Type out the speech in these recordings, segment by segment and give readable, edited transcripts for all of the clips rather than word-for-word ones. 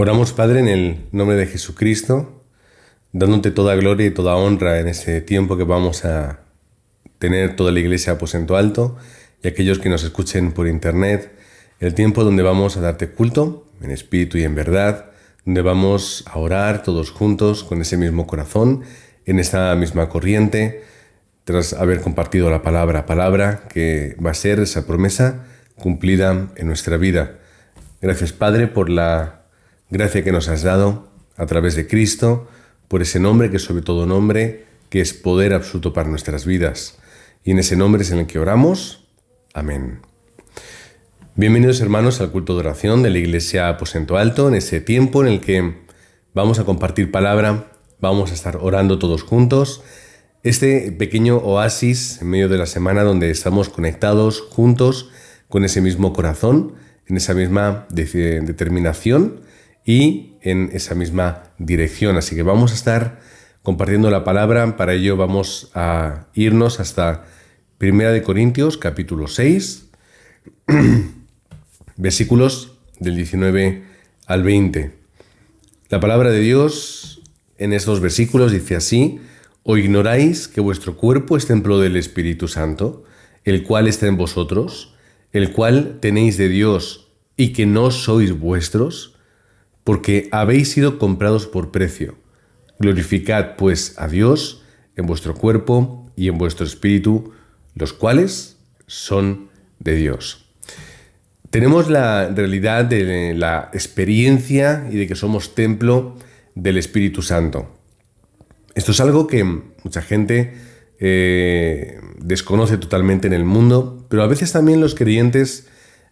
Oramos, Padre, en el nombre de Jesucristo, dándote toda gloria y toda honra en este tiempo que vamos a tener toda la Iglesia Aposento Alto y aquellos que nos escuchen por internet, el tiempo donde vamos a darte culto, en espíritu y en verdad, donde vamos a orar todos juntos con ese mismo corazón, en esta misma corriente, tras haber compartido la palabra que va a ser esa promesa cumplida en nuestra vida. Gracias, Padre, por la gracia que nos has dado a través de Cristo, por ese nombre que es sobre todo nombre, que es poder absoluto para nuestras vidas. Y en ese nombre es en el que oramos. Amén. Bienvenidos, hermanos, al culto de oración de la Iglesia Aposento Alto, en ese tiempo en el que vamos a compartir palabra, vamos a estar orando todos juntos. Este pequeño oasis en medio de la semana donde estamos conectados juntos con ese mismo corazón, en esa misma determinación y en esa misma dirección. Así que vamos a estar compartiendo la palabra. Para ello vamos a irnos hasta 1 Corintios capítulo 6, versículos del 19 al 20. La palabra de Dios en estos versículos dice así: ¿O ignoráis que vuestro cuerpo es templo del Espíritu Santo, el cual está en vosotros, el cual tenéis de Dios, y que no sois vuestros? Porque habéis sido comprados por precio. Glorificad, pues, a Dios en vuestro cuerpo y en vuestro espíritu, los cuales son de Dios. Tenemos la realidad de la experiencia y de que somos templo del Espíritu Santo. Esto es algo que mucha gente desconoce totalmente en el mundo, pero a veces también los creyentes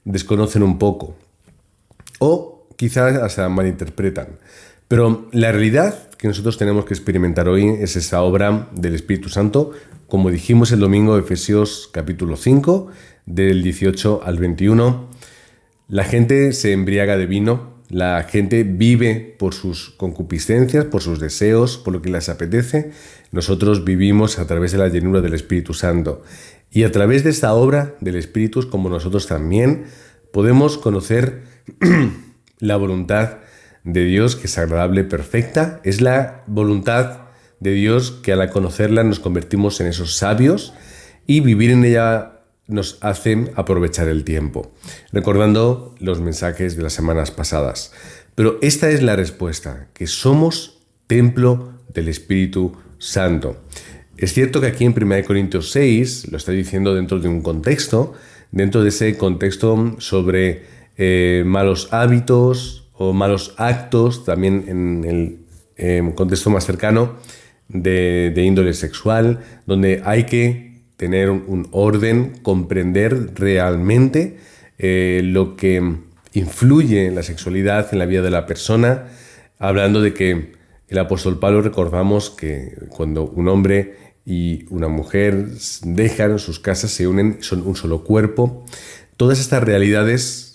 desconocen un poco. O quizás hasta malinterpretan. Pero la realidad que nosotros tenemos que experimentar hoy es esa obra del Espíritu Santo, como dijimos el domingo, Efesios capítulo 5, del 18 al 21. La gente se embriaga de vino, la gente vive por sus concupiscencias, por sus deseos, por lo que les apetece. Nosotros vivimos a través de la llenura del Espíritu Santo. Y a través de esta obra del Espíritu, como nosotros también, podemos conocer la voluntad de Dios, que es agradable, perfecta. Es la voluntad de Dios que al conocerla nos convertimos en esos sabios, y vivir en ella nos hace aprovechar el tiempo, recordando los mensajes de las semanas pasadas. Pero esta es la respuesta, que somos templo del Espíritu Santo. Es cierto que aquí en 1 Corintios 6 lo está diciendo dentro de un contexto, dentro de ese contexto sobre malos hábitos o malos actos, también en el contexto más cercano de índole sexual, donde hay que tener un orden, comprender realmente lo que influye en la sexualidad, en la vida de la persona, hablando de que el apóstol Pablo, recordamos que cuando un hombre y una mujer dejan sus casas, se unen, son un solo cuerpo. Todas estas realidades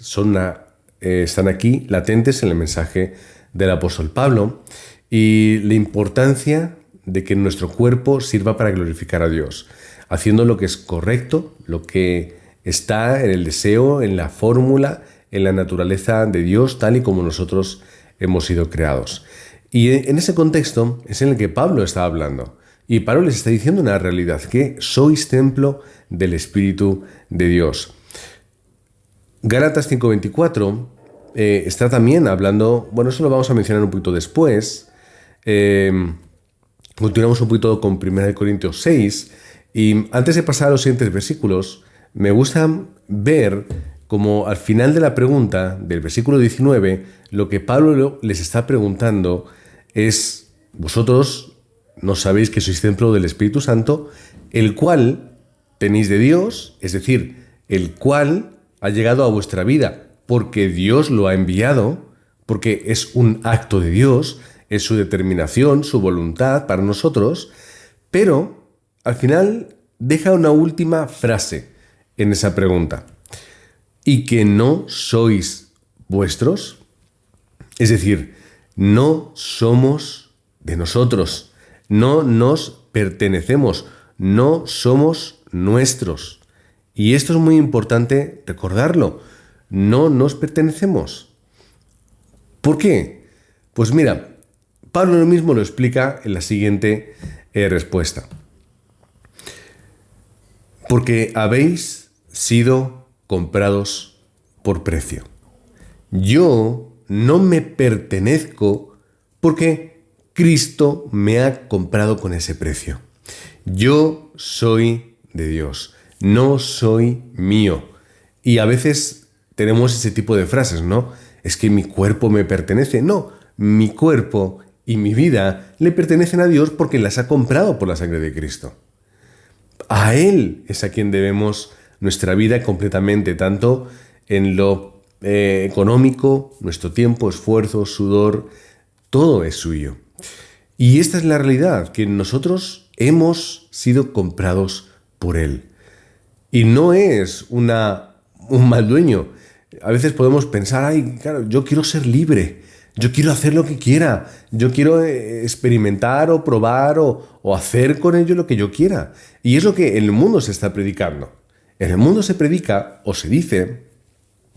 están aquí latentes en el mensaje del apóstol Pablo, y la importancia de que nuestro cuerpo sirva para glorificar a Dios, haciendo lo que es correcto, lo que está en el deseo, en la fórmula, en la naturaleza de Dios, tal y como nosotros hemos sido creados. Y en ese contexto es en el que Pablo está hablando. Y Pablo les está diciendo una realidad, que sois templo del Espíritu de Dios. Gálatas 5:24 está también hablando, bueno, eso lo vamos a mencionar un poquito después. Continuamos un poquito con 1 Corintios 6, y antes de pasar a los siguientes versículos, me gusta ver como al final de la pregunta del versículo 19, lo que Pablo les está preguntando es: vosotros no sabéis que sois templo del Espíritu Santo, el cual tenéis de Dios, es decir, el cual ha llegado a vuestra vida porque Dios lo ha enviado, porque es un acto de Dios, es su determinación, su voluntad para nosotros. Pero al final deja una última frase en esa pregunta: ¿y que no sois vuestros? Es decir, no somos de nosotros, no nos pertenecemos, no somos nuestros. Y esto es muy importante recordarlo. No nos pertenecemos. ¿Por qué? Pues mira, Pablo lo mismo lo explica en la siguiente respuesta. Porque habéis sido comprados por precio. Yo no me pertenezco porque Cristo me ha comprado con ese precio. Yo soy de Dios, no soy mío. Y a veces tenemos ese tipo de frases, ¿no? Es que mi cuerpo me pertenece. No, mi cuerpo y mi vida le pertenecen a Dios porque las ha comprado por la sangre de Cristo. A Él es a quien debemos nuestra vida completamente, tanto en lo económico, nuestro tiempo, esfuerzo, sudor, todo es suyo. Y esta es la realidad, que nosotros hemos sido comprados por Él. Y no es un mal dueño. A veces podemos pensar, ay, claro, yo quiero ser libre, yo quiero hacer lo que quiera, yo quiero experimentar o probar o hacer con ello lo que yo quiera. Y es lo que en el mundo se está predicando. En el mundo se predica o se dice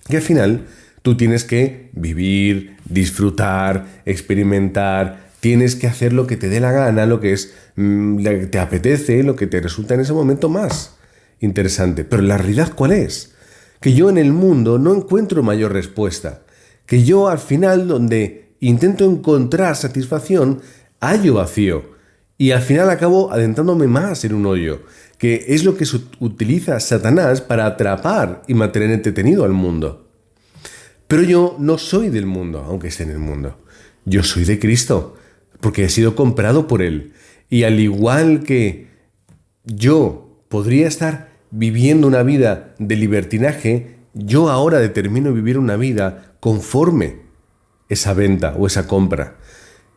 que al final tú tienes que vivir, disfrutar, experimentar, tienes que hacer lo que te dé la gana, lo que te apetece, lo que te resulta en ese momento más interesante. Pero la realidad, ¿cuál es? Que yo en el mundo no encuentro mayor respuesta. Que yo al final, donde intento encontrar satisfacción, hallo vacío. Y al final acabo adentrándome más en un hoyo, que es lo que utiliza Satanás para atrapar y mantener entretenido al mundo. Pero yo no soy del mundo, aunque esté en el mundo. Yo soy de Cristo, porque he sido comprado por Él. Y al igual que yo podría estar viviendo una vida de libertinaje, yo ahora determino vivir una vida conforme esa venta o esa compra.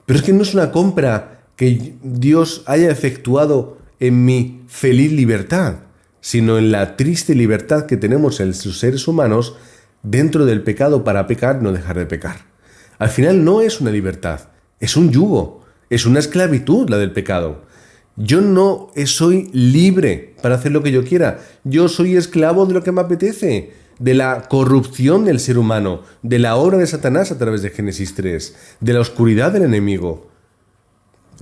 Pero es que no es una compra que Dios haya efectuado en mi feliz libertad, sino en la triste libertad que tenemos en los seres humanos dentro del pecado para pecar, no dejar de pecar. Al final no es una libertad, es un yugo, es una esclavitud la del pecado. Yo no soy libre para hacer lo que yo quiera, yo soy esclavo de lo que me apetece, de la corrupción del ser humano, de la obra de Satanás a través de Génesis 3, de la oscuridad del enemigo.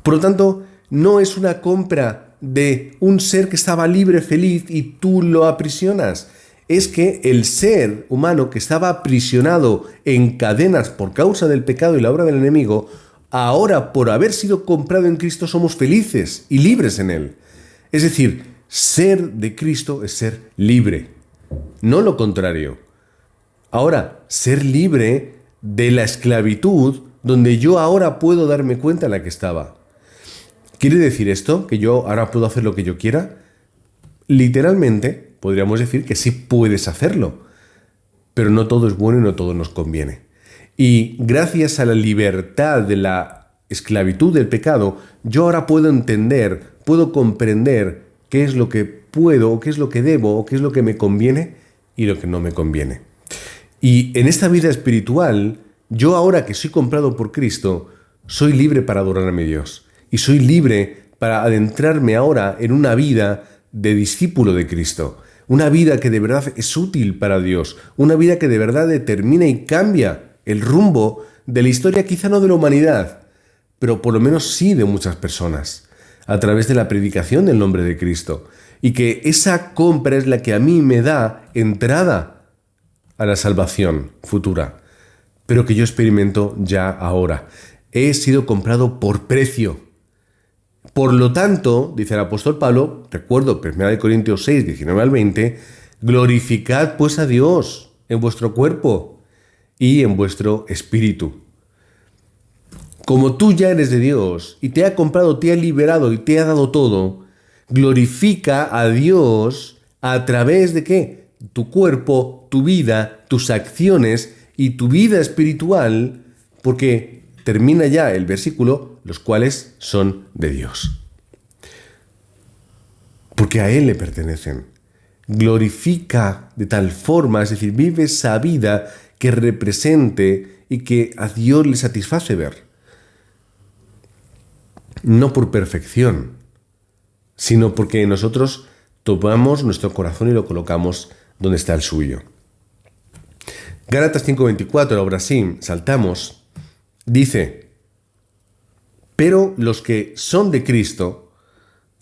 Por lo tanto, no es una compra de un ser que estaba libre, feliz y tú lo aprisionas. Es que el ser humano que estaba aprisionado en cadenas por causa del pecado y la obra del enemigo, ahora por haber sido comprado en Cristo somos felices y libres en Él. Es decir, ser de Cristo es ser libre, no lo contrario. Ahora, ser libre de la esclavitud donde yo ahora puedo darme cuenta en la que estaba. ¿Quiere decir esto que yo ahora puedo hacer lo que yo quiera? Literalmente, podríamos decir que sí puedes hacerlo, pero no todo es bueno y no todo nos conviene. Y gracias a la libertad de la esclavitud del pecado, yo ahora puedo entender, puedo comprender qué es lo que puedo, o qué es lo que debo, o qué es lo que me conviene y lo que no me conviene. Y en esta vida espiritual, yo ahora que soy comprado por Cristo, soy libre para adorar a mi Dios. Y soy libre para adentrarme ahora en una vida de discípulo de Cristo. Una vida que de verdad es útil para Dios. Una vida que de verdad determina y cambia el rumbo de la historia, quizá no de la humanidad, pero por lo menos sí de muchas personas, a través de la predicación del nombre de Cristo. Y que esa compra es la que a mí me da entrada a la salvación futura, pero que yo experimento ya ahora. He sido comprado por precio. Por lo tanto, dice el apóstol Pablo, recuerdo 1 Corintios 6, 19 al 20, glorificad pues a Dios en vuestro cuerpo y en vuestro espíritu. Como tú ya eres de Dios y te ha comprado, te ha liberado y te ha dado todo, glorifica a Dios a través de ¿qué? Tu cuerpo, tu vida, tus acciones y tu vida espiritual, porque termina ya el versículo, los cuales son de Dios. Porque a Él le pertenecen. Glorifica de tal forma, es decir, vive esa vida que represente y que a Dios le satisface ver. No por perfección, sino porque nosotros tomamos nuestro corazón y lo colocamos donde está el suyo. Gálatas 5:24, ahora sí, saltamos. Dice, Pero los que son de Cristo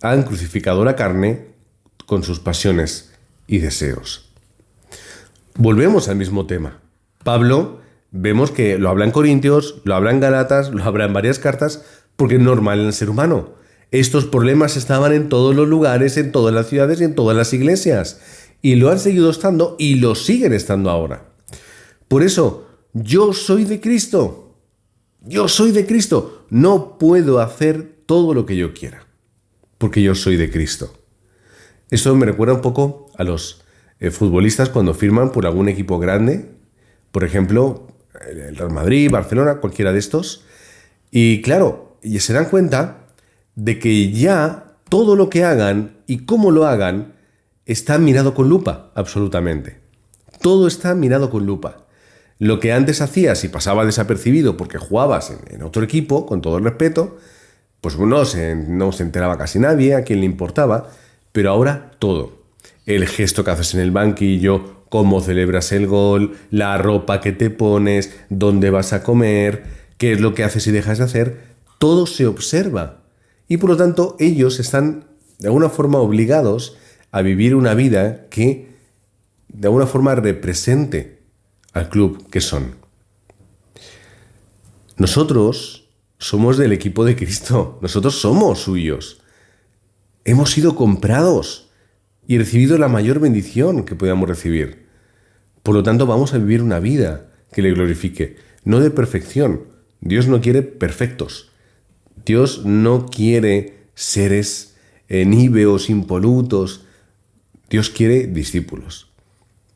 han crucificado la carne con sus pasiones y deseos. Volvemos al mismo tema. Pablo, vemos que lo habla en Corintios, lo habla en Gálatas, lo habla en varias cartas, porque es normal en el ser humano. Estos problemas estaban en todos los lugares, en todas las ciudades y en todas las iglesias. Y lo han seguido estando y lo siguen estando ahora. Por eso, yo soy de Cristo. Yo soy de Cristo. No puedo hacer todo lo que yo quiera, porque yo soy de Cristo. Esto me recuerda un poco a los futbolistas cuando firman por algún equipo grande, por ejemplo, el Real Madrid, Barcelona, cualquiera de estos. Y claro, y se dan cuenta de que ya todo lo que hagan y cómo lo hagan está mirado con lupa, absolutamente. Todo está mirado con lupa. Lo que antes hacías y pasaba desapercibido porque jugabas en otro equipo, con todo el respeto, pues no se enteraba casi nadie, a quien le importaba, pero ahora todo. El gesto que haces en el banquillo, cómo celebras el gol, la ropa que te pones, dónde vas a comer, qué es lo que haces y dejas de hacer, todo se observa. Y por lo tanto ellos están de alguna forma obligados a vivir una vida que de alguna forma represente al club que son. Nosotros somos del equipo de Cristo, nosotros somos suyos. Hemos sido comprados y recibido la mayor bendición que podamos recibir. Por lo tanto, vamos a vivir una vida que le glorifique, no de perfección. Dios no quiere perfectos. Dios no quiere seres níveos, impolutos. Dios quiere discípulos.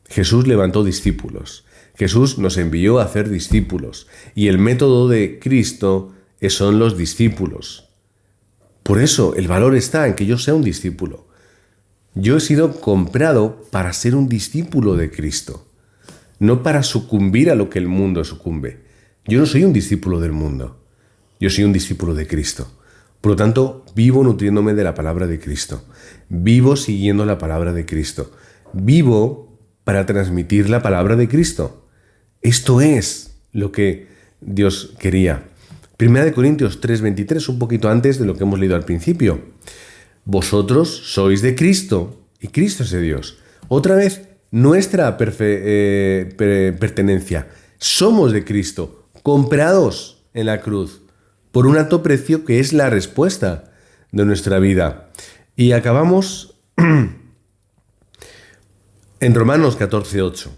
Jesús levantó discípulos. Jesús nos envió a hacer discípulos. Y el método de Cristo son los discípulos. Por eso el valor está en que yo sea un discípulo. Yo he sido comprado para ser un discípulo de Cristo, no para sucumbir a lo que el mundo sucumbe. Yo no soy un discípulo del mundo, yo soy un discípulo de Cristo. Por lo tanto, vivo nutriéndome de la palabra de Cristo, vivo siguiendo la palabra de Cristo, vivo para transmitir la palabra de Cristo. Esto es lo que Dios quería. 1 Corintios 3:23, un poquito antes de lo que hemos leído al principio. Vosotros sois de Cristo y Cristo es de Dios. Otra vez, nuestra pertenencia. Somos de Cristo, comprados en la cruz por un alto precio que es la respuesta de nuestra vida. Y acabamos en Romanos 14:8.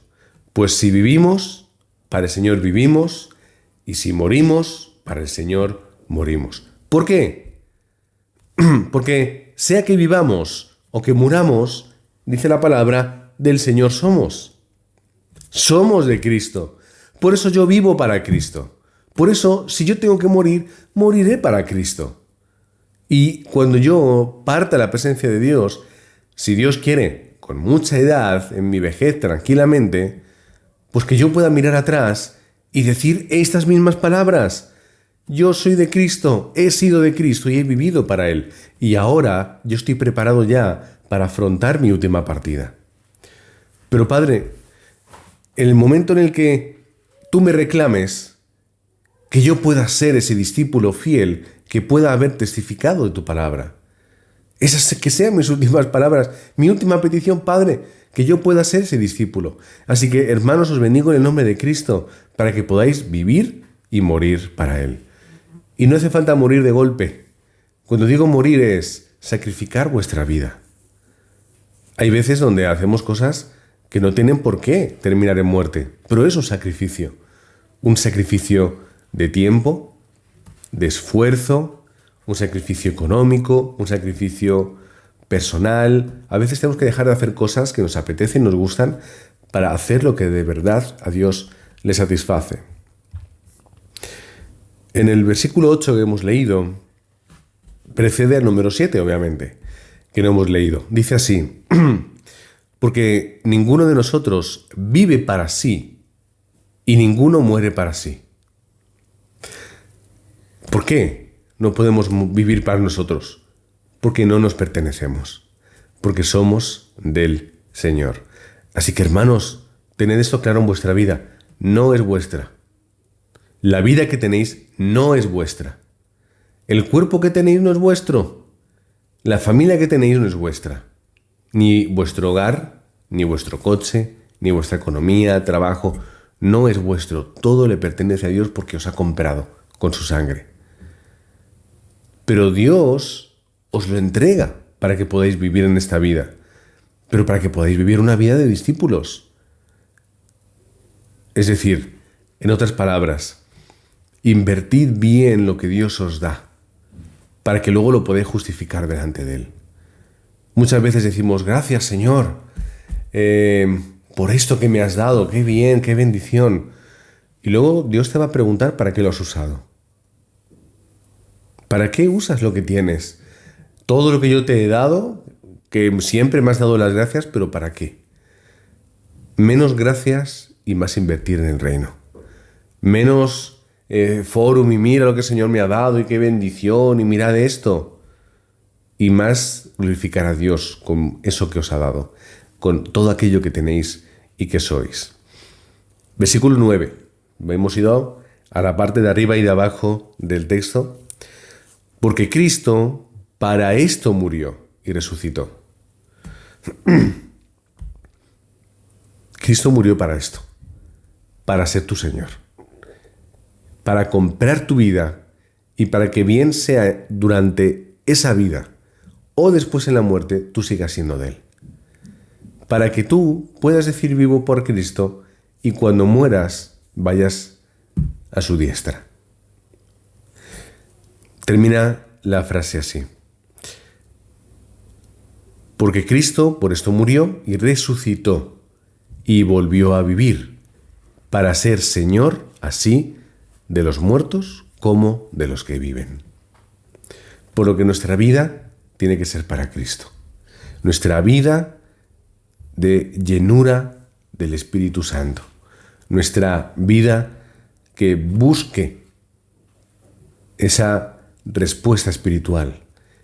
Pues si vivimos, para el Señor vivimos, y si morimos, para el Señor morimos. ¿Por qué? Porque sea que vivamos o que muramos, dice la palabra, del Señor somos. Somos de Cristo. Por eso yo vivo para Cristo. Por eso, si yo tengo que morir, moriré para Cristo. Y cuando yo parta a la presencia de Dios, si Dios quiere, con mucha edad, en mi vejez, tranquilamente, pues que yo pueda mirar atrás y decir estas mismas palabras. Yo soy de Cristo, he sido de Cristo y he vivido para Él. Y ahora yo estoy preparado ya para afrontar mi última partida. Pero Padre, en el momento en el que tú me reclames que yo pueda ser ese discípulo fiel, que pueda haber testificado de tu palabra, esas que sean mis últimas palabras, mi última petición, Padre, que yo pueda ser ese discípulo. Así que, hermanos, os bendigo en el nombre de Cristo para que podáis vivir y morir para Él. Y no hace falta morir de golpe. Cuando digo morir es sacrificar vuestra vida. Hay veces donde hacemos cosas que no tienen por qué terminar en muerte, pero es un sacrificio de tiempo, de esfuerzo, un sacrificio económico, un sacrificio personal. A veces tenemos que dejar de hacer cosas que nos apetecen, nos gustan, para hacer lo que de verdad a Dios le satisface. En el versículo 8 que hemos leído, precede al número 7, obviamente, que no hemos leído. Dice así: porque ninguno de nosotros vive para sí y ninguno muere para sí. ¿Por qué no podemos vivir para nosotros? Porque no nos pertenecemos, porque somos del Señor. Así que, hermanos, tened esto claro en vuestra vida, no es vuestra. La vida que tenéis no es vuestra, El cuerpo que tenéis no es vuestro. La familia que tenéis no es vuestra. Ni vuestro hogar, ni vuestro coche, ni vuestra economía, trabajo, no es vuestro. Todo le pertenece a Dios porque os ha comprado con su sangre. Pero Dios os lo entrega para que podáis vivir en esta vida, pero para que podáis vivir una vida de discípulos. Es decir, en otras palabras, invertid bien lo que Dios os da, para que luego lo podáis justificar delante de Él. Muchas veces decimos, gracias Señor, por esto que me has dado, qué bien, qué bendición. Y luego Dios te va a preguntar para qué lo has usado. ¿Para qué usas lo que tienes? Todo lo que yo te he dado, que siempre me has dado las gracias, pero ¿para qué? Menos gracias y más invertir en el reino. Menos forum y mira lo que el Señor me ha dado y qué bendición y mirad esto. Y más glorificar a Dios con eso que os ha dado, con todo aquello que tenéis y que sois. Versículo 9. Hemos ido a la parte de arriba y de abajo del texto. Porque Cristo para esto murió y resucitó. Cristo murió para esto, para ser tu Señor, para comprar tu vida y para que bien sea durante esa vida o después en la muerte, tú sigas siendo de Él. Para que tú puedas decir vivo por Cristo y cuando mueras vayas a su diestra. Termina la frase así. Porque Cristo por esto murió y resucitó y volvió a vivir para ser Señor así de los muertos como de los que viven. Por lo que nuestra vida tiene que ser para Cristo. Nuestra vida de llenura del Espíritu Santo. Nuestra vida que busque esa respuesta espiritual,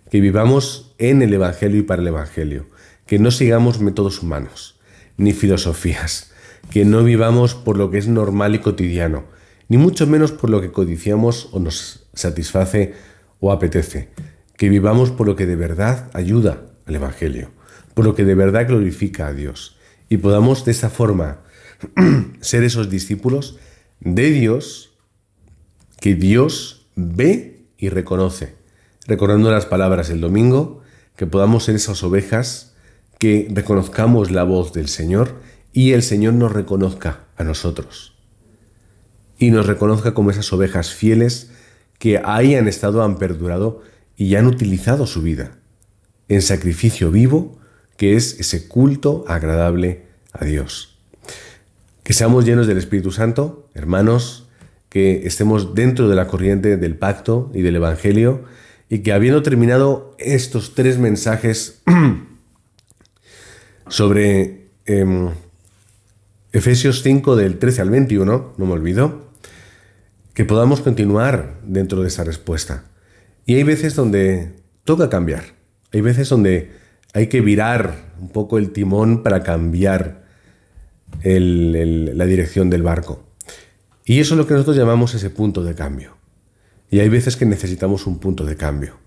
que vivamos en el Evangelio y para el Evangelio, que no sigamos métodos humanos, ni filosofías, que no vivamos por lo que es normal y cotidiano, ni mucho menos por lo que codiciamos o nos satisface o apetece, que vivamos por lo que de verdad ayuda al Evangelio, por lo que de verdad glorifica a Dios, y podamos de esta forma ser esos discípulos de Dios que Dios ve y reconoce, recordando las palabras del domingo, que podamos ser esas ovejas que reconozcamos la voz del Señor y el Señor nos reconozca a nosotros y nos reconozca como esas ovejas fieles que ahí han estado, han perdurado y han utilizado su vida en sacrificio vivo, que es ese culto agradable a Dios. Que seamos llenos del Espíritu Santo, hermanos, que estemos dentro de la corriente del pacto y del Evangelio y que habiendo terminado estos 3 mensajes sobre Efesios 5 del 13 al 21, no me olvido, que podamos continuar dentro de esa respuesta. Y hay veces donde toca cambiar, hay veces donde hay que virar un poco el timón para cambiar la dirección del barco. Y eso es lo que nosotros llamamos ese punto de cambio. Y hay veces que necesitamos un punto de cambio.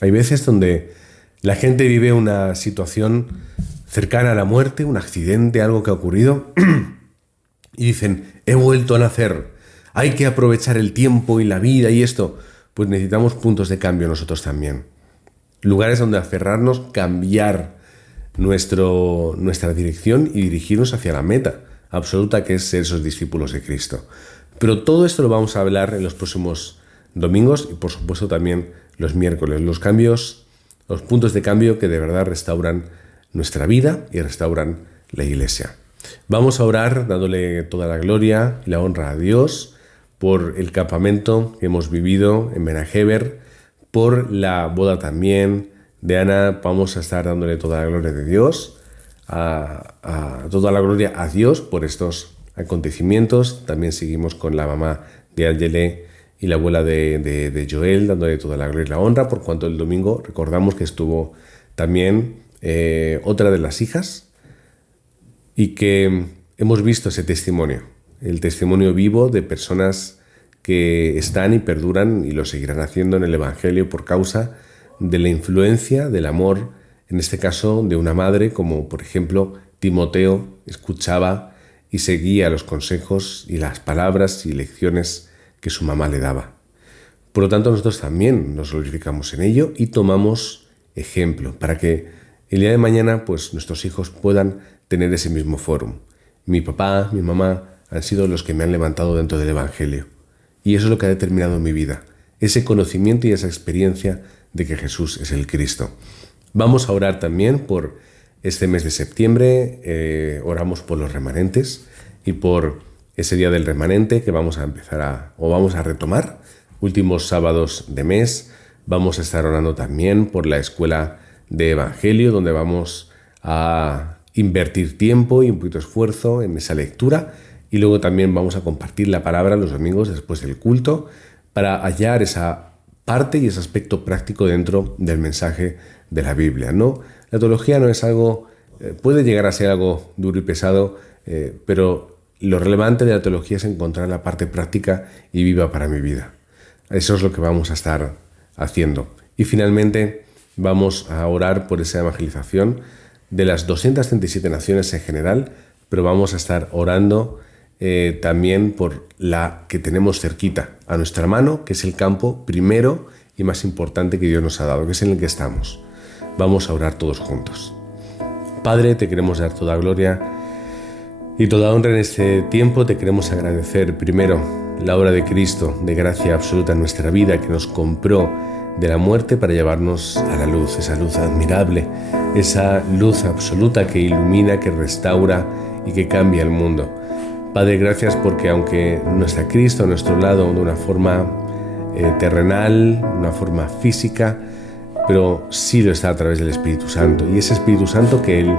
Hay veces donde la gente vive una situación cercana a la muerte, un accidente, algo que ha ocurrido, y dicen, he vuelto a nacer, hay que aprovechar el tiempo y la vida y esto. Pues necesitamos puntos de cambio nosotros también. Lugares donde aferrarnos, cambiar nuestra dirección y dirigirnos hacia la meta absoluta que es ser esos discípulos de Cristo. Pero todo esto lo vamos a hablar en los próximos domingos y por supuesto también los miércoles. Los cambios, los puntos de cambio que de verdad restauran nuestra vida y restauran la iglesia. Vamos a orar dándole toda la gloria y la honra a Dios por el campamento que hemos vivido en Benajever, por la boda también de Ana. Vamos a estar dándole toda la gloria de Dios, toda la gloria a Dios por estos acontecimientos. También seguimos con la mamá de Angele y la abuela de Joel, dándole toda la gloria y la honra, por cuanto el domingo recordamos que estuvo también otra de las hijas y que hemos visto ese testimonio, el testimonio vivo de personas que están y perduran y lo seguirán haciendo en el Evangelio por causa de la influencia del amor, en este caso de una madre, como por ejemplo Timoteo escuchaba y seguía los consejos y las palabras y lecciones que su mamá le daba. Por lo tanto, nosotros también nos glorificamos en ello y tomamos ejemplo para que el día de mañana pues, nuestros hijos puedan tener ese mismo fórum. Mi papá, mi mamá han sido los que me han levantado dentro del Evangelio. Y eso es lo que ha determinado mi vida, ese conocimiento y esa experiencia de que Jesús es el Cristo. Vamos a orar también por este mes de septiembre, oramos por los remanentes y por ese día del remanente que vamos a retomar, últimos sábados de mes. Vamos a estar orando también por la escuela de Evangelio, donde vamos a invertir tiempo y un poquito de esfuerzo en esa lectura. Y luego también vamos a compartir la palabra los domingos después del culto para hallar esa parte y ese aspecto práctico dentro del mensaje de la Biblia, ¿no? La teología no es algo, puede llegar a ser algo duro y pesado, pero lo relevante de la teología es encontrar la parte práctica y viva para mi vida. Eso es lo que vamos a estar haciendo. Y finalmente vamos a orar por esa evangelización de las 237 naciones en general, pero vamos a estar orando también por la que tenemos cerquita, a nuestra mano, que es el campo primero y más importante que Dios nos ha dado, que es en el que estamos. Vamos a orar todos juntos. Padre, te queremos dar toda gloria y toda honra en este tiempo. Te queremos agradecer primero la obra de Cristo, de gracia absoluta en nuestra vida, que nos compró de la muerte para llevarnos a la luz, esa luz admirable, esa luz absoluta que ilumina, que restaura y que cambia el mundo. Padre, gracias porque aunque no está Cristo a nuestro lado de una forma terrenal, de una forma física, pero sí lo está a través del Espíritu Santo. Y ese Espíritu Santo que Él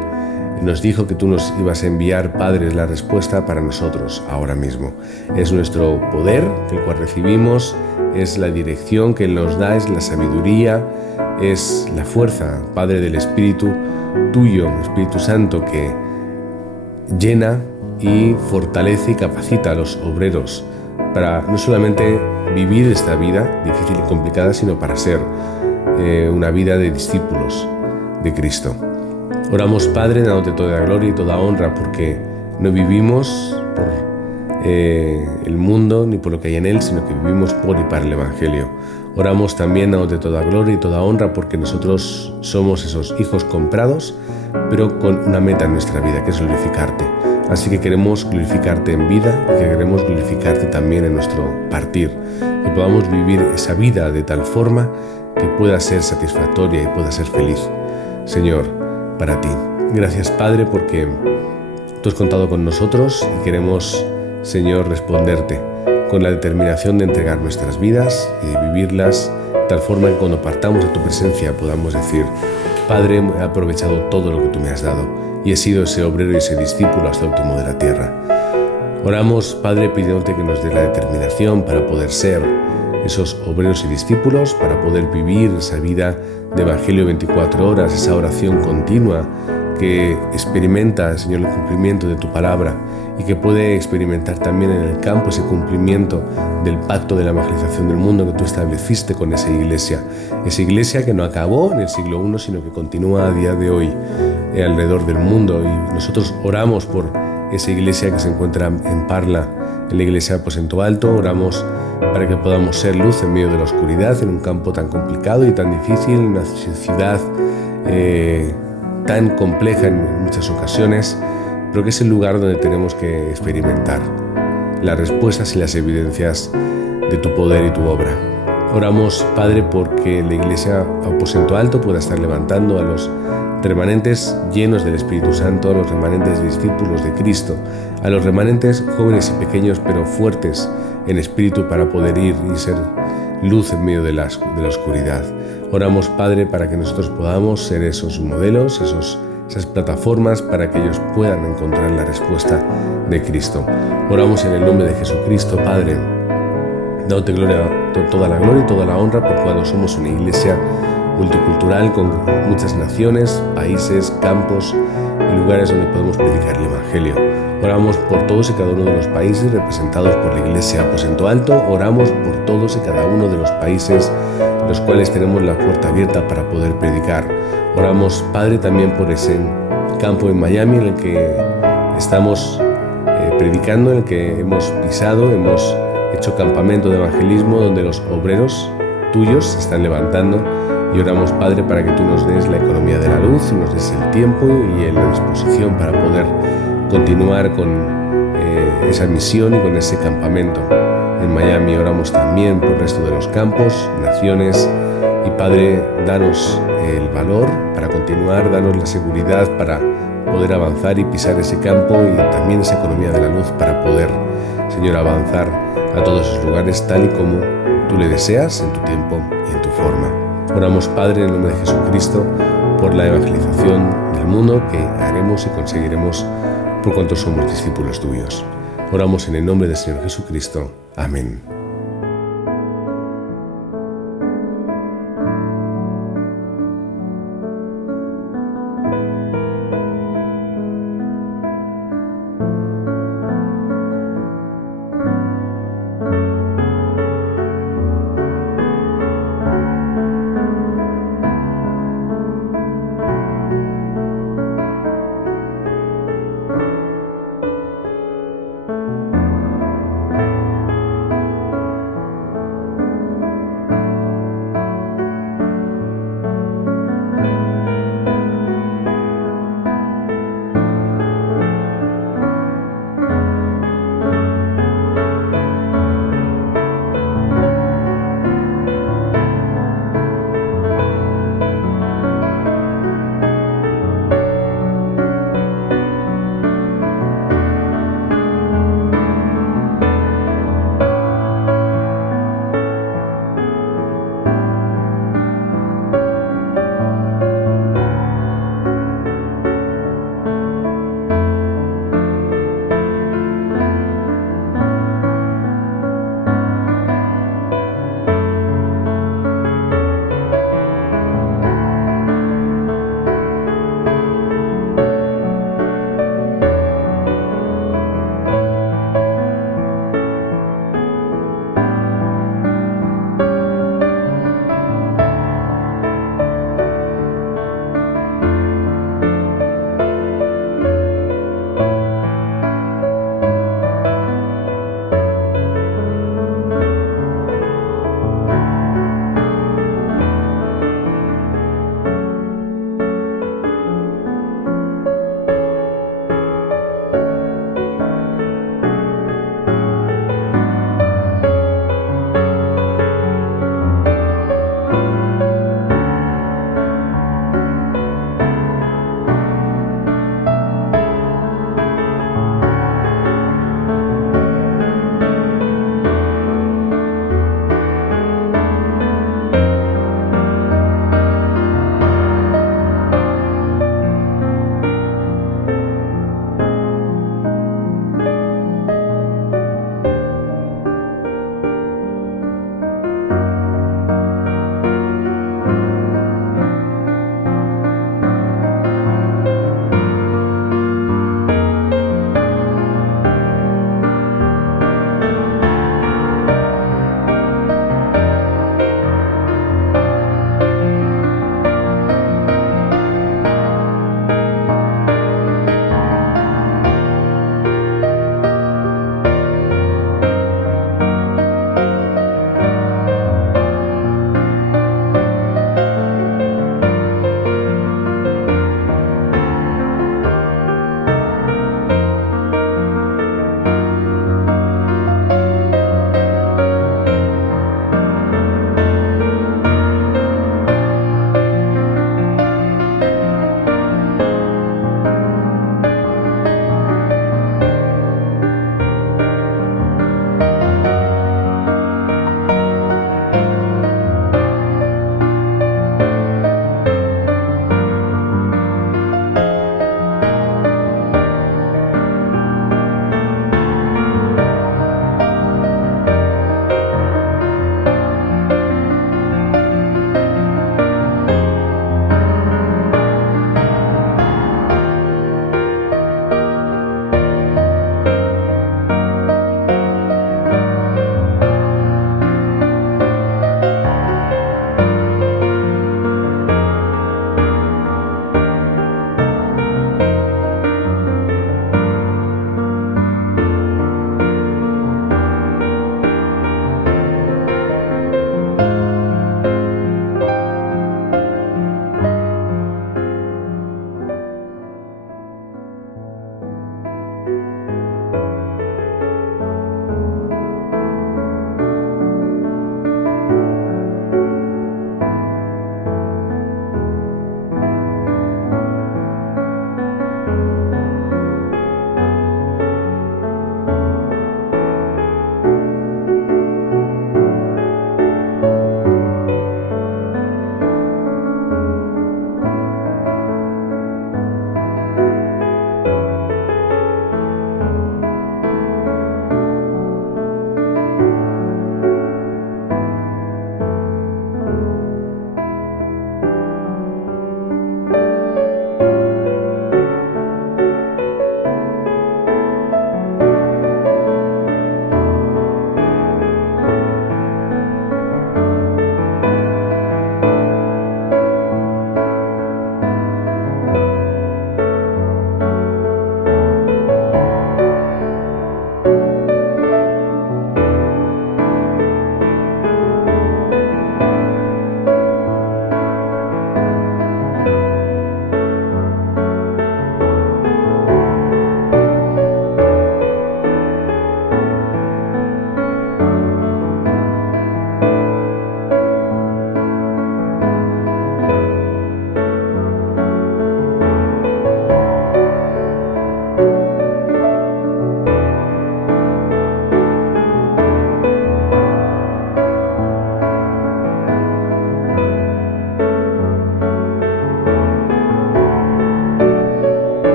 nos dijo que tú nos ibas a enviar, Padre, es la respuesta para nosotros ahora mismo. Es nuestro poder, el cual recibimos, es la dirección que Él nos da, es la sabiduría, es la fuerza, Padre, del Espíritu tuyo, Espíritu Santo, que llena y fortalece y capacita a los obreros para no solamente vivir esta vida difícil y complicada, sino para ser una vida de discípulos de Cristo. Oramos, Padre, dándote toda gloria y toda honra, porque no vivimos por el mundo ni por lo que hay en él, sino que vivimos por y para el Evangelio. Oramos también dándote toda gloria y toda honra, porque nosotros somos esos hijos comprados, pero con una meta en nuestra vida, que es glorificarte. Así que queremos glorificarte en vida y que queremos glorificarte también en nuestro partir, que podamos vivir esa vida de tal forma que pueda ser satisfactoria y pueda ser feliz. Señor, para ti. Gracias, Padre, porque tú has contado con nosotros y queremos, Señor, responderte con la determinación de entregar nuestras vidas y de vivirlas de tal forma que cuando partamos a tu presencia podamos decir: Padre, he aprovechado todo lo que tú me has dado y he sido ese obrero y ese discípulo hasta el último de la tierra. Oramos, Padre, pidiéndote que nos dé la determinación para poder ser esos obreros y discípulos, para poder vivir esa vida de Evangelio 24 horas, esa oración continua que experimenta, Señor, el cumplimiento de tu palabra y que puede experimentar también en el campo ese cumplimiento del pacto de la evangelización del mundo que tú estableciste con esa iglesia que no acabó en el siglo I, sino que continúa a día de hoy alrededor del mundo. Y nosotros oramos por esa iglesia que se encuentra en Parla, en la iglesia de Aposento Alto. Oramos para que podamos ser luz en medio de la oscuridad, en un campo tan complicado y tan difícil, en una ciudad tan compleja en muchas ocasiones, pero que es el lugar donde tenemos que experimentar las respuestas y las evidencias de tu poder y tu obra. Oramos, Padre, porque la iglesia Aposento Alto pueda estar levantando a los remanentes llenos del Espíritu Santo, a los remanentes discípulos de Cristo, a los remanentes jóvenes y pequeños pero fuertes en espíritu para poder ir y ser luz en medio de la oscuridad. Oramos, Padre, para que nosotros podamos ser esos modelos, esas plataformas para que ellos puedan encontrar la respuesta de Cristo. Oramos en el nombre de Jesucristo, Padre, dándote toda la gloria y toda la honra por cuando somos una iglesia multicultural con muchas naciones, países, campos y lugares donde podemos predicar el Evangelio. Oramos por todos y cada uno de los países representados por la Iglesia Aposento Alto. Oramos por todos y cada uno de los países en los cuales tenemos la puerta abierta para poder predicar. Oramos, Padre, también por ese campo en Miami en el que estamos predicando, en el que hemos pisado, hemos hecho campamento de evangelismo, donde los obreros tuyos se están levantando. Y oramos, Padre, para que tú nos des la economía de la luz, nos des el tiempo y la disposición para poder continuar con esa misión y con ese campamento en Miami. Oramos también por el resto de los campos, naciones. Y Padre, danos el valor para continuar, danos la seguridad para poder avanzar y pisar ese campo y también esa economía de la luz para poder, Señor, avanzar a todos esos lugares tal y como tú le deseas en tu tiempo y en tu forma. Oramos, Padre, en el nombre de Jesucristo, por la evangelización del mundo que haremos y conseguiremos por cuanto somos discípulos tuyos. Oramos en el nombre del Señor Jesucristo. Amén.